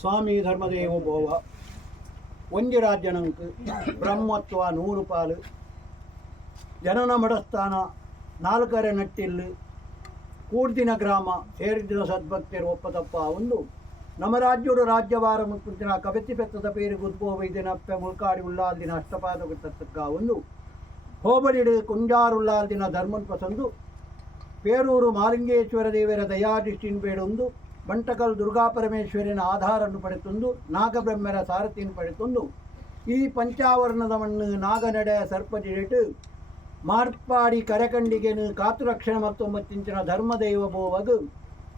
ಸ್ವಾಮಿ ಧರ್ಮದೇವ ಬೋವ ಒಂಜಿ ರಾಜ್ಯನಂಕ್ ಬ್ರಹ್ಮತ್ವ 100 ಪಾಲು ಜನನ ಮಡಸ್ಥಾನ 4 ನಟ್ಟಿಲ್ಲು ಕೂಡ್ದಿನ ಗ್ರಾಮ ಸೇರಿದಿನ ಸದ್ಭಕ್ತರು ಒಪ್ಪತಪ್ಪ ಒಂದು ನಮ್ಮ ರಾಜ್ಯೋಡು ರಾಜ್ಯವಾರ ಮುತ್ತಿನ ಕಬೆತ್ತಿ ಪೆತ್ತದ ಪೇರು ಗುದ್ಬೋವ ಇದನಪ್ಪೆ ಮುಳ್ಕಾಡಿ ಉಳ್ಳಾಲ್ದಿನ ಅಷ್ಟಪಾದ ತಕ್ಕ ಒಂದು ಹೋಬಳಿಡು ಕುಂಜಾರುಳ್ಳಾಲ್ದಿನ ಧರ್ಮನ್ ಪಸಂದು ಪೇರೂರು ಮಾಲಿಂಗೇಶ್ವರ ದೇವರ ದಯಾದಿಷ್ಟಿನ್ ಬೇಡೊಂದು ಬಂಟಕಲ್ ದುರ್ಗಾಪರಮೇಶ್ವರಿನ ಆಧಾರನ್ನು ಪಡೆತೊಂದು ನಾಗಬ್ರಹ್ಮರ ಸಾರಥಿಯನ್ನು ಪಡೆತೊಂದು ಈ ಪಂಚಾವರಣದ ಮಣ್ಣು ನಾಗನಡೆ ಸರ್ಪಜಿಟ್ಟು ಮಾರ್ಪಾಡಿ ಕರೆಕಂಡಿಗೆನು ಕಾತುರಕ್ಷಣ 19 ಧರ್ಮದೈವ ಬೋವಗು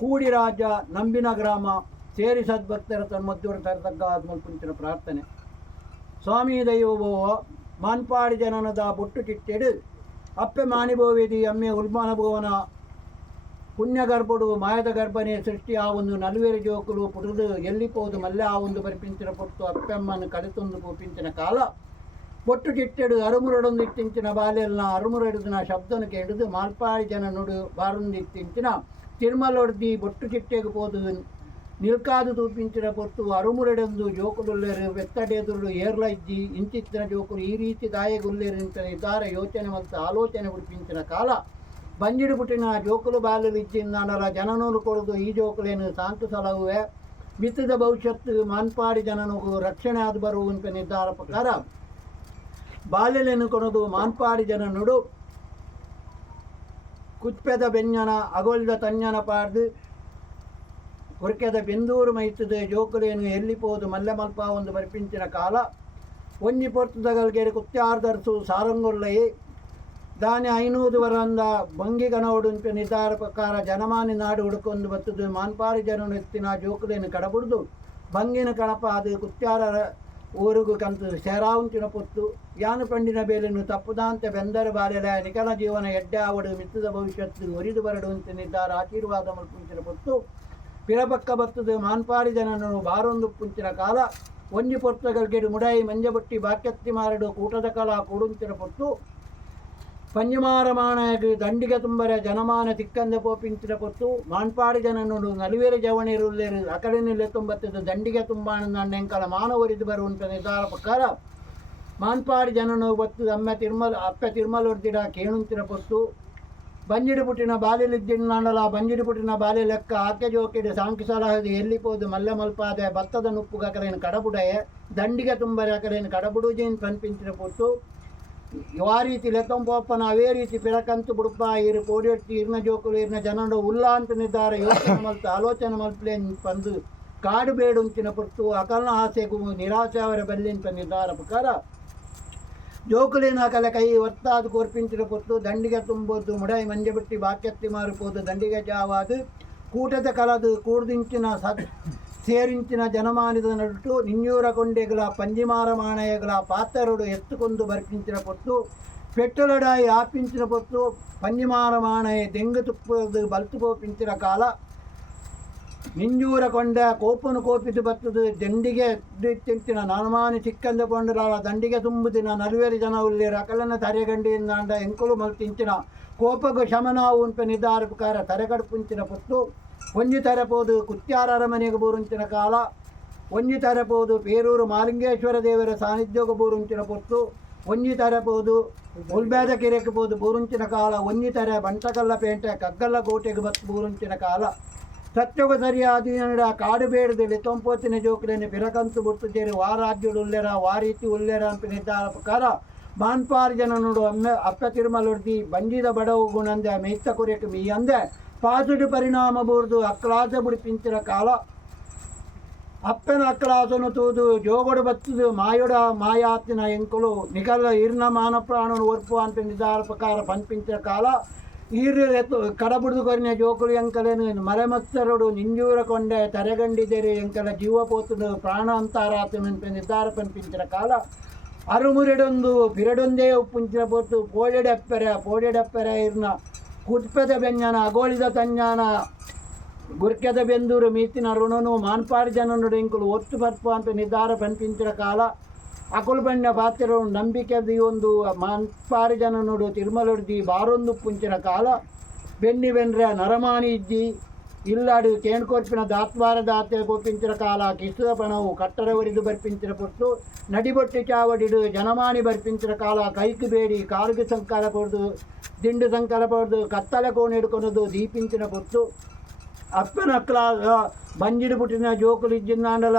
ಕೂಡಿ ರಾಜ್ಯ ನಂಬಿನ ಗ್ರಾಮ ಸೇರಿ ಸದ್ಭಕ್ತರ ತನ್ಮದ್ದೂರ ತರತಕ್ಕ ಆತ್ಮಲ್ಪುಂಚಿನ ಪ್ರಾರ್ಥನೆ ಸ್ವಾಮಿ ದೈವ ಬೋವ ಮಾನ್ಪಾಡಿ ಜನನದ ಬೊಟ್ಟು ಚಿಟ್ಟೆಡು ಅಪ್ಪೆ ಮಾನಿಬೋವೇದಿ ಅಮ್ಮೆ ಉಲ್ಮಾನ ಭುವನ ಪುಣ್ಯಗರ್ಭಡು ಮಾಯದ ಗರ್ಭನೆ ಸೃಷ್ಟಿ ಆ ಒಂದು ನಲ್ವೇರು ಜೋಕುಲು ಪುಡುದು ಎಲ್ಲಿಪೋದು ಮಲ್ಲೆ ಆ ಒಂದು ಪರಿಪಿಂಚಿನ ಪೊಟ್ಟು ಅಪ್ಪೆಮ್ಮನ್ನು ಕಳೆತೊಂದು ಪೋಪಿಂಚಿನ ಕಾಲ ಬೊಟ್ಟು ಚಿಟ್ಟೆಡು ಅರುಮುರಡೊಂದಿತ್ತಿಂಚಿನ ಬಾಲೆಲ್ಲ ಅರುಮುರಡಿನ ಶಬ್ದನು ಕೇಳಿದು ಮಾಲ್ಪಾಡಿ ಜನ ನುಡು ಬಾರೊಂದಿತ್ತಿಂಚಿನ ತಿರುಮಲೊಡ್ದಿ ಬೊಟ್ಟು ಚಿಟ್ಟೆಗೆ ಪೋದು ನಿಲ್ಕಾದು ತೂಪಿಂಚಿನ ಪೊಟ್ಟು ಅರುಮುರಡೊಂದು ಜೋಕುಲುಲ್ಲೇರು ಬೆತ್ತಡೆದುರು ಏರ್ಲ ಇಜ್ಜಿ ಇಂಚಿತ್ತಿನ ಜೋಕುಲು ಈ ರೀತಿ ದಾಯಗುಲ್ಲೇರು ನಿಂತ ನಿರ್ಧಾರ ಯೋಚನೆ ಮತ್ತು ಆಲೋಚನೆ ಉಡಿಪಿಂಚಿನ ಕಾಲ ಬಂಜಿಡು ಪುಟ್ಟಿನ ಜೋಕುಲು ಬಾಲಲು ಇಜ್ಜಿಂದಾನಲ ಜನನೂರು ಕೊಡೋದು ಈ ಜೋಕುಲೇನು ಸಾಂತು ಸಲಹುವೆ ಬಿತ್ತದ ಭವಿಷ್ಯತ್ತು ಮಾನ್ಪಾಡಿ ಜನನಿಗೂ ರಕ್ಷಣೆ ಆದ ಬರುವಂತ ನಿರ್ಧಾರ ಪ್ರಕಾರ ಬಾಲ್ಯಲೇನು ಕೊಡೋದು ಮಾನ್ಪಾಡಿ ಜನ ನುಡು ಕುಚ್ಚೆದ ಬೆಂಜನ ಅಗೋಲ್ದ ತಂಜನ ಪಾಡ್ದು ಕೊರಕೆದ ಬೆಂದೂರು ಮೈತದೆ ಜೋಕುಲೇನು ಎಲ್ಲಿಪೋದು ಮಲ್ಲೆ ಮಲ್ಪ ಒಂದು ಬರ್ಪಿಂಚಿನ ಕಾಲ ಒಂಜಿ ಪೊರ್ತದಗಲ್ಗೆ ಕುತ್ಯಾರ್ದರ್ಸು ಸಾರಂಗೊಲ್ಲೈ ದಾನಿ 500 ವರಂದ ಬಂಗಿಗನೋಡುಂಟು ನಿರ್ಧಾರ ಪ್ರಕಾರ ಜನಮಾನಿ ನಾಡು ಹುಡುಕೊಂದು ಬತ್ತದು ಮಾನ್ಪಾಡಿ ಜನನು ಎತ್ತಿನ ಜೋಕುಲೇನು ಕಡಬುಡ್ದು ಬಂಗಿನ ಕಣಪ ಅದು ಕುತ್ಯಾರ ಊರಿಗೂ ಕಂತು ಸೇರಾವುಂಚಿನ ಪೊತ್ತು ಯಾನು ಪಂಡಿನ ಬೇಲೆನು ತಪ್ಪುದಾಂತ ಬೆಂದರ ಬಾಲೆಲ ನಿಖಲ ಜೀವನ ಎಡ್ಡೆ ಆವಡು ಮಿತ್ತದ ಭವಿಷ್ಯತ್ತು ಒರಿದು ಬರಡುವಂತೆ ನಿರ್ಧಾರ ಆಶೀರ್ವಾದ ಮಲ್ಪುಂಚಿನ ಪೊತ್ತು ಪಿರಪಕ್ಕ ಬತ್ತದು ಮಾನ್ಪಾಡಿ ಜನನು ಬಾರೊಂದು ಪುಂಚಿನ ಕಾಲ ಒಂಜಿ ಪೊರ್ತಗಲ್ಗೆಡು ಮುಡಾಯಿ ಮಂಜಬಟ್ಟಿ ಬಾಕ್ಯತ್ತಿ ಮಾರಡು ಕೂಟದ ಕಲ ಕೂಡುಂಚಿನ ಪೊತ್ತು ಪಂಜಮಾರಮಾಣಗೆ ದಂಡಿಗೆ ತುಂಬರೆ ಜನಮಾನ ತಿಕ್ಕಂದೆ ಪೋಪಿಂಚಿನ ಪೊತ್ತು ಮಾನ್ಪಾಡಿ ಜನನು ನಲುವೇರು ಜವಣಿರುಲ್ಲೇರು ಅಕಡೆನಿಲ್ಲೆ ತುಂಬತ್ತದು ದಂಡಿಗೆ ತುಂಬಾಣೆಂಕಲ ಮಾನವರಿದು ಬರುವಂತ ನಿರ್ಧಾರ ಪ್ರಕಾರ ಮಾನ್ಪಾಡಿ ಜನನು ಬತ್ತು ಅಪ್ಪೆ ತಿರುಮಲೊಡ್ದಿಡ ಕೇಣುಂಚಿನ ಪೊತ್ತು ಬಂಜಿಡು ಪುಟ್ಟಿನ ಬಾಲಿಲಿದ್ದಿಣ್ಣಲ ಬಂಜಿಡು ಪುಟ್ಟಿನ ಬಾಲಿ ಲೆಕ್ಕ ಆಕೆ ಜೋಕಿಡು ಸಾಂಕಿ ಸಲಹದು ಎಲ್ಲಿಪೋದು ಮಲ್ಲೆ ಮಲ್ಪಾದೆ ಭತ್ತದ ನುಪ್ಪು ಅಕಲೇನು ಕಡಬುಡೆಯೇ ದಂಡಿಗೆ ತುಂಬರೆ ಅಕಲೇನು ಕಡಬುಡುಜಿನ್ ಕನ್ಪಿಂಚಿನ ಪೊತ್ತು ಆ ರೀತಿ ಲೆತ್ತಂಪಪ್ಪನ ಅವೇ ರೀತಿ ಪಿರಕಂತು ಬುಡುಪ ಇರು ಕೋಡಿಯೊಟ್ಟಿ ಇರ್ನ ಜೋಕುಲು ಇರ್ನ ಜನರು ಉಲ್ಲಾಂತ ನಿರ್ಧಾರ ಯೋಚನೆ ಮಲ್ತು ಆಲೋಚನೆ ಮಲ್ಪಲೇನ್ ಬಂದು ಕಾಡು ಬೇಡುಂಚಿನ ಪೊತ್ತು ಅಕಲ್ನ ಆಸೆಗೂ ನಿರಾಸೆ ಅವರ ಬಲ್ಲಿಂತ ನಿರ್ಧಾರ ಪ್ರಕಾರ ಜೋಕುಲಿನ ಕಲೆ ಕೈ ಒತ್ತಾದು ಕೋರ್ಪಿಂಚಿನ ಪೊತ್ತು ದಂಡಿಗೆ ತುಂಬೋದು ಮುಡಾಯಿ ಮಂಜಬಿಟ್ಟಿ ಬಾಕ್ಯತ್ತಿ ಮಾರಿಪೋದು ದಂಡಿಗೆ ಜಾವಾದು ಕೂಟದ ಕಲದು ಕೂಡ್ದಿಂಚಿನ ಸೇರಿಂಚಿನ ಜನಮಾನಿದ ನಡುಟು ನಿನ್ನೂರ ಕೊಂಡೆಗಳ ಪಂಜಿಮಾರ ಮಾಣಯಗಳ ಪಾತ್ರರು ಎತ್ತುಕೊಂಡು ಬರ್ಪಿಂಚಿನ ಪೊತ್ತು ಪೆಟ್ಟಲಡಾಯಿ ಆಪಿಂಚಿನ ಪೊತ್ತು ಪಂಜಿಮಾರ ಮಾಣಯ ದೆಂಗು ತುಪ್ಪದು ಬಲ್ತು ಪೋಪಿಂಚಿನ ಕಾಲ ನಿಂಜೂರ ಕೊಂಡ ಕೋಪನು ಕೋಪಿದು ಬತ್ತದು ದಂಡಿಗೆ ತಿಂಚಿನ ನಾನಮಾನಿ ಚಿಕ್ಕಂದ ಕೊಂಡಲ ದಂಡಿಗೆ ತುಂಬುದಿನ ನಲುವೇರು ಜನ ಉಳ್ಳೇರು ಅಕಲನ ತರೆಗಂಡಿಯಿಂದ ಎಂಕುಲು ಮಲ್ತಿಂಚಿನ ಕೋಪಗೂ ಶಮನಾವು ಅಂತ ನಿರ್ಧಾರ ಪ್ರಕಾರ ತರೆಗಡುಪುಂಚಿನ ಪೊತ್ತು ಒಂಜಿ ತರಪೋದು ಕುತ್ಯಾರ ಅರಮನೆಗೆ ಬೂರುಂಚಿನ ಕಾಲ ಒಂಜಿ ತರಪೋದು ಪೇರೂರು ಮಾಲಿಂಗೇಶ್ವರ ದೇವರ ಸಾನ್ನಿಧ್ಯೋಗ ಬೂರುಂಚಿನ ಪೊತ್ತು ಒಂಜಿ ತರಪೋದು ಮುಲ್ಬೇದ ಕೆರೆಗೆ ಬೋದು ಬೂರುಂಚಿನ ಕಾಲ ಒಂಜಿ ತರ ಬಂಟಕಲ್ಲ ಪೇಂಟೆ ಕಗ್ಗಲ್ಲ ಕೋಟೆಗೆ ಬತ್ತು ಬೂರುಂಚಿನ ಕಾಲ ಸತ್ಯಗ ಸರಿಯಾದ ಕಾಡು ಬೇಡದಲ್ಲಿ ತೊಂಪೊತ್ತಿನ ಜೋಕುಲೇನೆ ಪಿರಕಂತು ಬುಟ್ಟು ಸೇರಿ ವಾ ರಾಜ್ಯಗಳು ಉಲ್ಲೆರ ವಾ ರೀತಿ ಉಲ್ಲೆರ ಅಂತ ನಿರ್ಧಾರ ಪ್ರಕಾರ ಮಾನ್ಪಾಡಿ ಜನ ನೋಡು ಅಪ್ಪ ತಿರುಮಲೊಡ್ದಿ ಬಂಜಿದ ಬಡವು ಗುಣಂದೆ ಮೇಯ್ತ ಕುರಿಯಕ್ಕೆ ಮೀ ಅಂದೆ ಪಾಸಿಟಿವ್ ಪರಿಣಾಮ ಬೂರ್ದು ಅಕ್ಲಾಸ ಬುಡಿಪಿಂಚಿನ ಕಾಲ ಅಪ್ಪನ ಅಕ್ಲಾಸನು ತೂದು ಜೋಗಡು ಬತ್ತದು ಮಾಯೊಡ ಮಾಯಾತಿನ ಎಂಕುಲು ನಿಖಲ ಇರ್ನ ಮಾನ ಪ್ರಾಣನು ಒರ್ಪು ಅಂತ ನಿರ್ಧಾರ ಪ್ರಕಾರ ಪಂಪಿಂಚಿನ ಕಾಲ ಈರು ಎತ್ತು ಕಡಬುಡ್ದು ಕೊರಿನ ಜೋಕುಲು ಎಂಕಲೇನು ಮರೆಮತ್ಸರಡು ನಿಂಜೂರ ಕೊಂಡೆ ತರೆಗಂಡಿದೇರಿ ಎಂಕಲ ಜೀವ ಪೋತುದು ಪ್ರಾಣ ಅಂತಾರಾತನಂತ ನಿರ್ಧಾರ ಪಂಪಿಂಚಿನ ಕಾಲ ಅರುಮುರೆಡೊಂದು ಪಿರಡೊಂದೇ ಉಪ್ಪುಂಚಿನ ಪೋತು ಪೋಡೆಡೆಪ್ಪೆರೆ ಇರ್ನ ಕುಟ್ಪೆದ ಬೆಂಜನ ಅಗೋಳಿದ ತಂಜಾನ ಗುರ್ಕೆದ ಬೆಂದೂರು ಮೀತಿನ ಋಣನು ಮಾನ್ಪಾಡಿ ಜನನು ಎಂಕುಲು ಒತ್ತು ಬರ್ಪು ಅಂತ ನಿರ್ಧಾರ ಪಂಪಿಂಚಿನ ಕಾಲ ಅಕುಲು ಬಣ್ಣ ಪಾತ್ರ ನಂಬಿಕೆದಿ ಒಂದು ಮಾನ್ಪಾಡಿ ಜನ ನೋಡು ತಿರುಮಲೊಡ್ದಿ ಬಾರೊಂದು ಪುಂಚಿನ ಕಾಲ ಬೆನ್ನಿ ಬೆನ್ರೆ ನರಮಾನಿ ಇದ್ದಿ ಇಲ್ಲಾಡು ಕೇಣ್ಕೊರ್ಪಿನ ದಾತ್ವಾರ ದಾತೆ ಗೋಪಿಂಚಿನ ಕಾಲ ಕಿಸ್ತದ ಪಣವು ಕಟ್ಟರವರಿದು ಬರ್ಪಿಂಚಿನ ಪೊಟ್ಟು ನಡಿಬೊಟ್ಟಿ ಚಾವಡಿಡು ಜನಮಾನಿ ಬರ್ಪಿಂಚಿನ ಕಾಲ ಕೈಕು ಬೇಡಿ ಕಾಲ್ಗೆ ಸಂಕಾಲ ಪಡ್ದು ದಿಂಡು ಸಂಕಾಲ ಪಡ್ದು ಕತ್ತಲ ಕೋಣೆ ಹಿಡ್ಕೊಳೋದು ದೀಪಿಂಚಿನ ಪೊಟ್ಟು ಅಪ್ಪನ ಅಕ್ಕಲಾಗ ಬಂಜಿಡು ಪುಟ್ಟಿನ ಜೋಕುಲು ಇಜ್ಜಿಂದಾಂಡಲ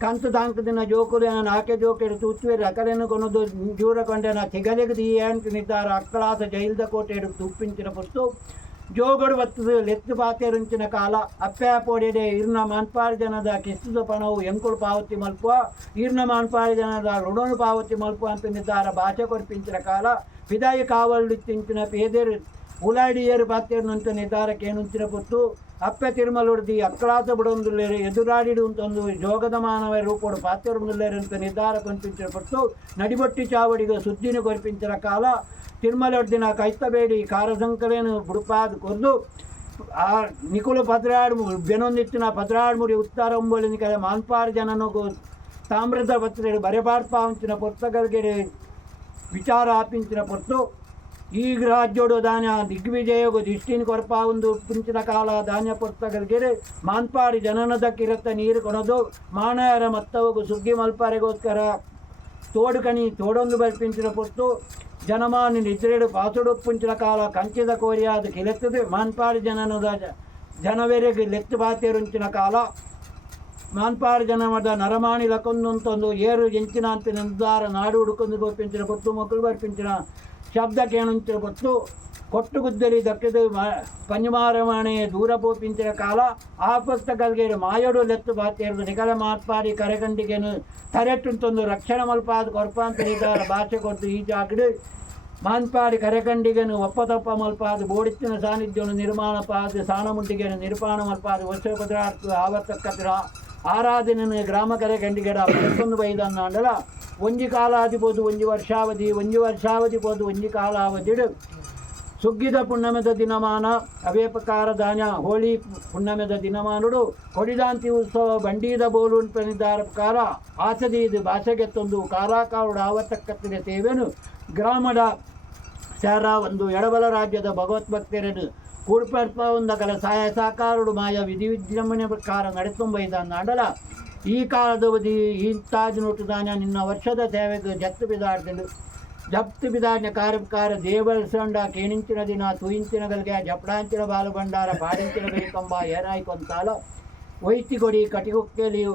ಕಂತು ತಾಂಕದಿನ ಜೋಕುಲು ನಾಕೆ ಜೋಕೆಡು ತೂತ್ವೇರು ಅಕಲೆನ್ನು ಕೊನದು ಜೂರ ಕೊಂಡೆನ ತಿಗಲೆಗೆ ದೀಯಂತ ನಿರ್ಧಾರ ಅಕ್ಕಲಾಸ ಜೈಲ್ದ ಕೋಟೆಡು ತುಪ್ಪಿಂಚಿನ ಪೊಟ್ಟು ಜೋಗಡು ಬತ್ತದು ಲೆತ್ತು ಪಾತೆರುಂಚಿನ ಕಾಲ ಅಪ್ಪೆ ಪೋಡೆಡೆ ಇರ್ನ ಮಾನ್ಪಾಡಿ ಜನದ ಕಿಸ್ತದ ಪಣವು ಎಂಕುಳು ಪಾವತಿ ಮಲ್ಪುವ ಇರ್ನ ಮಾನ್ಪಾಡಿ ಜನದ ಋಣನು ಪಾವತಿ ಮಲ್ಪುವ ಅಂತ ನಿರ್ಧಾರ ಭಾಷೆ ಕೊರ್ಪಿಂಚಿನ ಕಾಲ ವಿದಾಯಿ ಕಾವಲು ತಿಂಚಿನ ಪೇದೆರು ಉಲಾಡಿಯರು ಪಾತೆರುನಂತ ನಿರ್ಧಾರಕ್ಕೆ ಏನುಂಚಿನ ಪೊತ್ತು ಅಪ್ಪೆ ತಿರುಮಲೊಡ್ದಿ ಅಕ್ಕಳಾತ ಬಿಡೊಂದುಲ್ಲೇರು ಎದುರಾಡಿಡು ಅಂತಂದು ಜೋಗದ ಮಾನವ ರೂಪೋಡು ಪಾತೆರುಂದುಲ್ಲೇರು ಅಂತ ನಿರ್ಧಾರ ಕೊಂಪಿಂಚಿನ ಪೊತ್ತು ನಡಿಬೊಟ್ಟಿ ಚಾವಡಿಗ ಸುದ್ದಿನ ಕೊರ್ಪಿಂಚಿನ ಕಾಲ ತಿರುಮಲೊಡ್ದಿನ ಕೈತಬೇಡಿ ಕಾರಸಂಕಲೇನು ಬುಡುಪಾದ ಕೊರ್ದು ಆ ನಿಕುಲು ಪದ್ರಾಡು ಬೆನೊಂದಿತ್ತಿನ ಪದ್ರಾಡ್ಮುಡಿ ಉತ್ತರ ಒಂಬೊಲಿನ ಮಾನ್ಪಾಡಿ ಜನನು ತಾಮ್ರದ ಪತ್ರೆಡು ಬರೆಪಾಡ್ಪ ಅಂಚಿನ ಪೊತ್ತಗಲ್ಗೆ ವಿಚಾರ ಆಪಿಂಚಿನ ಪೊತ್ತು ಈಗ ರಾಜ್ಯೋಡು ಧಾನ್ಯ ದಿಗ್ವಿಜಯಗು ದಿಷ್ಟಿನ ಕೊರಪ ಒಂದು ಪಿಂಚಿನ ಕಾಲ ಧಾನ್ಯ ಪೊತ್ತಗಲ್ಗೆ ಮಾನ್ಪಾಡಿ ಜನನದಕ್ಕಿರತ್ತ ನೀರು ಕೊನದು ಮಾನಯರ ಮತ್ತವಗು ಸುಗ್ಗಿ ಮಲ್ಪಾರೆಗೋಸ್ಕರ ತೋಡುಕಣಿ ತೋಡೊಂದು ಬರ್ಪಿಂಚಿನ ಪೊತ್ತು ಜನಮಾನಿ ನಿದ್ರೆಡು ಪಾಸುಡುಪ್ಪುಂಚಿನ ಕಾಲ ಕಂಚಿದ ಕೋರಿಯಾದ ಕಿಲೆತ್ತದು ಮಾನ್ಪಾಡಿ ಜನನದ ಜನವೆರೆಗೆ ಲೆತ್ತು ಪಾತೆರುಂಚಿನ ಕಾಲ ಮಾನ್ಪಾಡಿ ಜನಮದ ನರಮಾಣಿ ಲಕೊಂದಂತೊಂದು ಏರು ಎಂಚಿನ ಅಂತ ನಿರ್ಧಾರ ನಾಡು ಹುಡುಕೊಂಡು ಗೋಪಿಂಚಿನ ಪೊತ್ತು ಮಕ್ಕಳು ಬರ್ಪಿಂಚಿನ ಶಬ್ದ ಕೇಣುಂಚಿನ ಪೊತ್ತು ಕೊಟ್ಟು ಗುದ್ದಲಿ ದಕ್ಕಿದು ಪಂಜಮಾರಮಣೆ ದೂರ ಪೋಪಿಂಚಿನ ಕಾಲ ಆ ಪುಸ್ತಕಲ್ಗೆ ಮಾಯಡು ಲೆತ್ತು ಪಾತೆರದು ನಿಖಲ ಮಾನ್ಪಾಡಿ ಕರೆಗಂಡಿಗೆನು ತರೆಟ್ಟುಂತೊಂದು ರಕ್ಷಣೆ ಮಲ್ಪಾದ ಕೊರ್ಪಾಂತ ನಿರ್ಧಾರ ಭಾಷೆ ಕೊಟ್ಟು ಈಜಾಕಿಡು ಮಾನ್ಪಾಡಿ ಕರೆಕಂಡಿಗೆನು ಒಪ್ಪತಪ್ಪ ಮಲ್ಪಾದ ಬೋಡಿತ್ತಿನ ಸಾನ್ನಿಧ್ಯವನ್ನು ನಿರ್ಮಾಣ ಪಾದ ಸಾಣಮುಂಡಿಗೆನು ನಿರ್ಮಾಣ ಮಲ್ಪಾದ ವರ್ಷ ಪದಾರ್ಥ ಆವರ್ತಕ್ಕತ್ರ ಆರಾಧನೆ ಗ್ರಾಮ ಕರೆಕಂಡಿಗೆಡ ಮತ್ತೊಂದು ಬೈದನ್ನಾಂಡಲ ಒಂಜಿ ಕಾಲಾದಿಬೋದು ಒಂಜಿ ವರ್ಷಾವಧಿ ಬೋದು ಒಂಜಿ ಕಾಲಾವಧಿಡು ಸುಗ್ಗಿದ ಪುಣ್ಯಮೆದ ದಿನಮಾನ ಅವೇಪಕಾರ ಧಾನ್ಯ ಹೋಳಿ ಪುಣ್ಯಮೆದ ದಿನಮಾನುಡು ಕೊಡಿದಾಂತಿ ಉತ್ಸವ ಬಂಡೀದ ಬೋಲು ನಿರ್ಧಾರ ಪ್ರಕಾರ ಆಸದಿ ಇದು ಭಾಷೆಗೆತ್ತೊಂದು ಕಾರಾಕಾರುಡು ಆವರ್ತಕ್ಕತ್ತಿನ ಸೇವೆನು ಗ್ರಾಮದ ಶಾರ ಒಂದು ಎಡಬಲ ರಾಜ್ಯದ ಭಗವದ್ಭಕ್ತರನ್ನು ಕೂಡ್ಪಡ್ಪ ಒಂದಕಲ ಸಹಾಯ ಸಾಕಾರುಡು ಮಾಯ ವಿಧಿವಿಜೃಂಭಣೆ ಪ್ರಕಾರ ನಡೆತುಂಬೈದನ್ನಾಡಲ ಈ ಕಾಲದವಧಿ ಇಂತಾಜು ನೋಟು ಧಾನ್ಯ ನಿನ್ನ ವರ್ಷದ ಸೇವೆಗೆ ಜಪ್ತು ಬಿದಾಜ್ಞ ಕಾರ್ಯಕಾರ ದೇವರಸಂಡ ಕೇಣಿಂಚಿನ ದಿನ ತೂಯಿಂಚಿನಗಲ್ಗೆ ಜಪಡಾಂಚಿನ ಬಾಲು ಭಂಡಾರ ಪಾಡಿಂಚಿನ ಬೇಕಂಬ ಏನಾಯ್ಕೊಂತಾಲ ಒಯ್ತಿಗೊಡಿ ಕಟಿಗುಕ್ಕೆಲಿಯು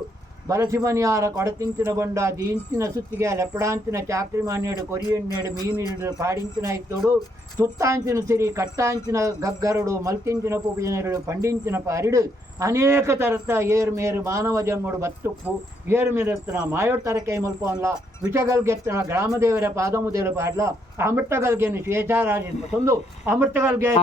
ಬಲಸಿಮನಿಯಾರ ಕೊಡತಿಂಚಿನ ಬಂಡ ದೀಂಚಿನ ಸುತ್ತಿಗೆ ಲೆಪ್ಪಡಾಂಚಿನ ಚಾಕ್ರಿ ಮಾನ್ಯಡು ಕೊರಿಯಣ್ಣೆಡು ಮೀನಿಡು ಪಾಡಿಂಚಿನ ಇತ್ತೋಡು ತುತ್ತಾಂಚಿನ ಸಿರಿ ಕಟ್ಟಾಂಚಿನ ಗಗ್ಗರಡು ಮಲ್ತಿಂಚಿನ ಪೂಜನೆರಡು ಪಂಡಿಂಚಿನ ಪಾರಿಡು ಅನೇಕ ತರತ ಏರ್ಮೇರು ಮಾನವ ಜನ್ಮಡು ಬತ್ತುಪ್ಪು ಏರ್ಮೇರತ್ತನ ಮಾಯೋಡ್ ತರಕೈ ಮಲ್ಪೋನ್ಲ ವಿಚಗಲ್ಗೆತ್ತನ ಗ್ರಾಮದೇವರ ಪಾದಮುದೇಲು ಪಾಡ್ಲ ಅಮೃತಗಲ್ಗೆ ಶೇಷಾರಾಜ ತಂದು ಅಮೃತಗಲ್ಗೆ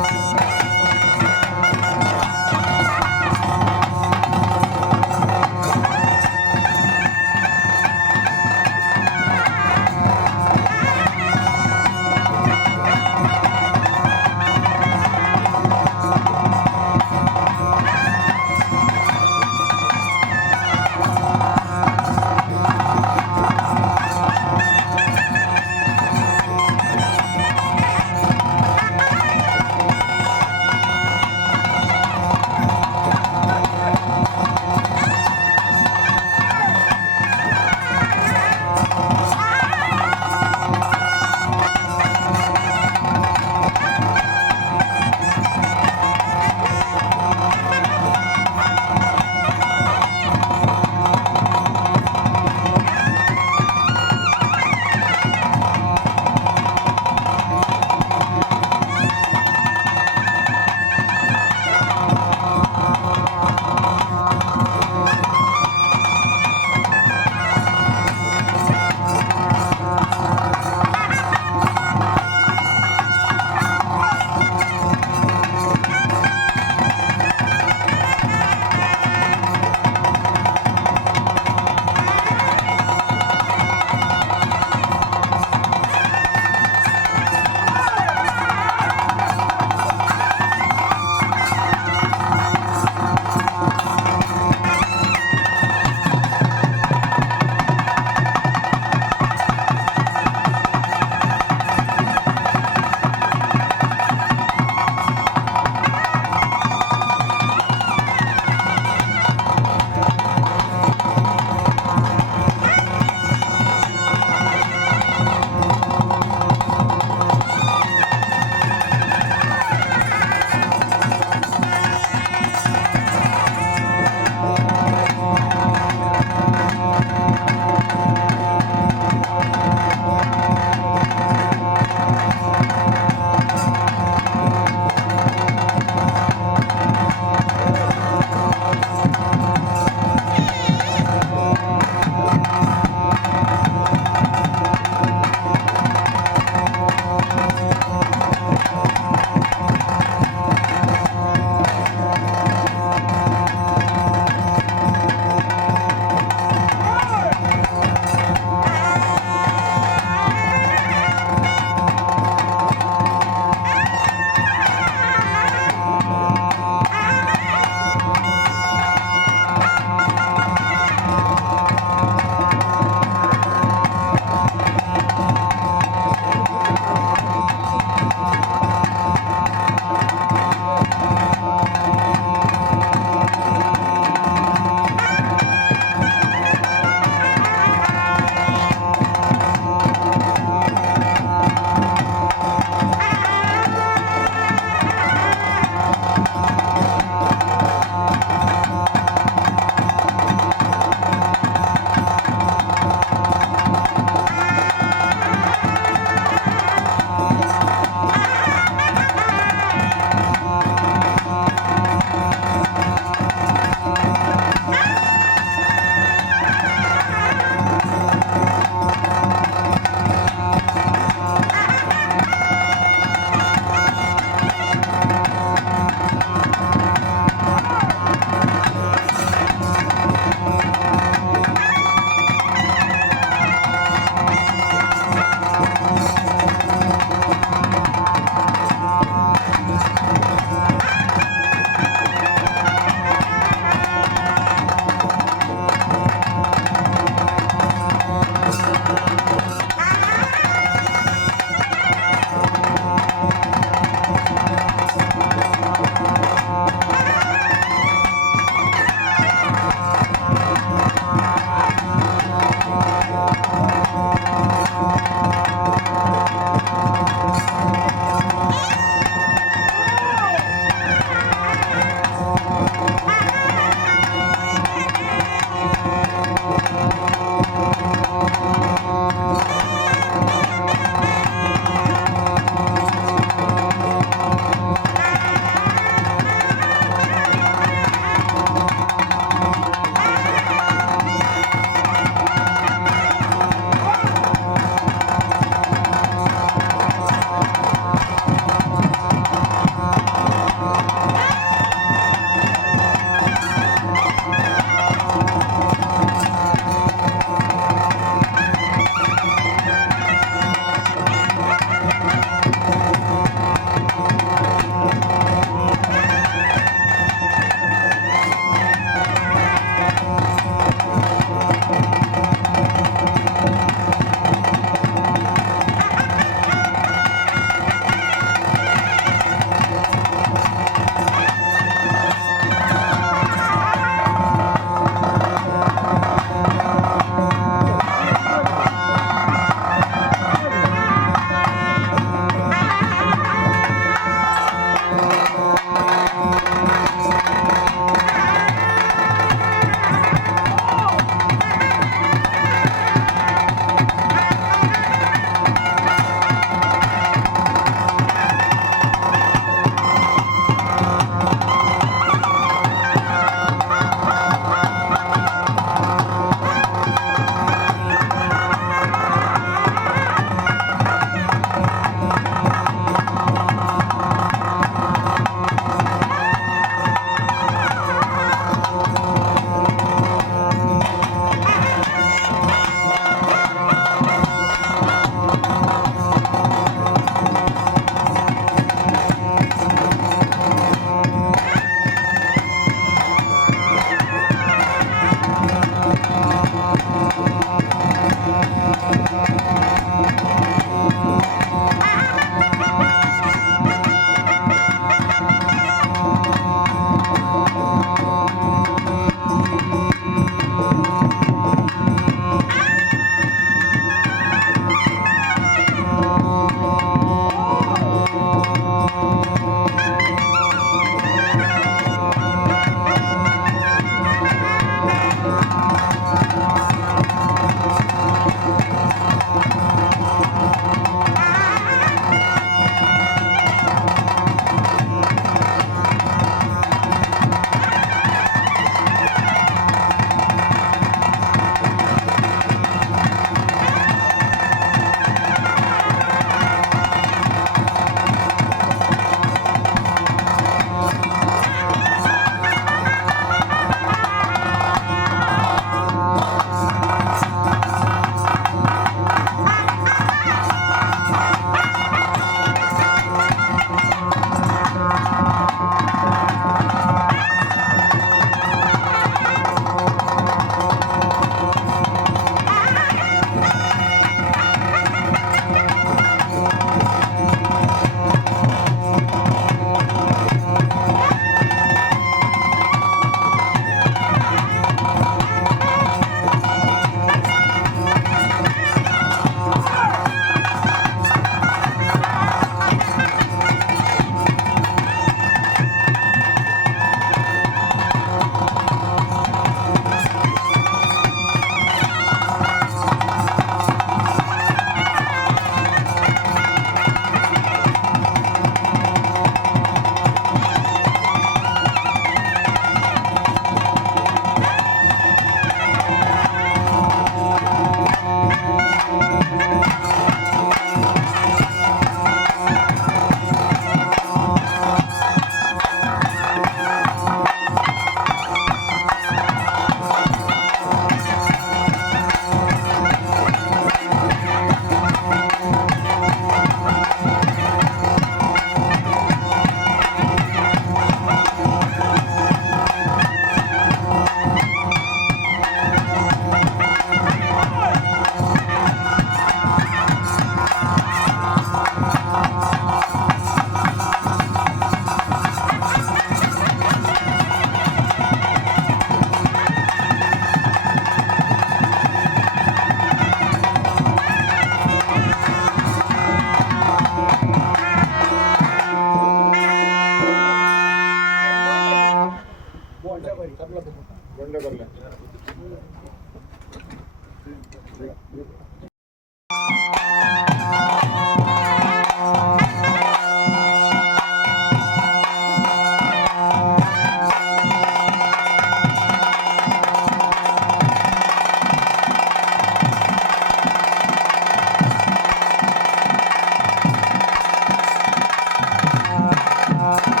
ನಮಃ.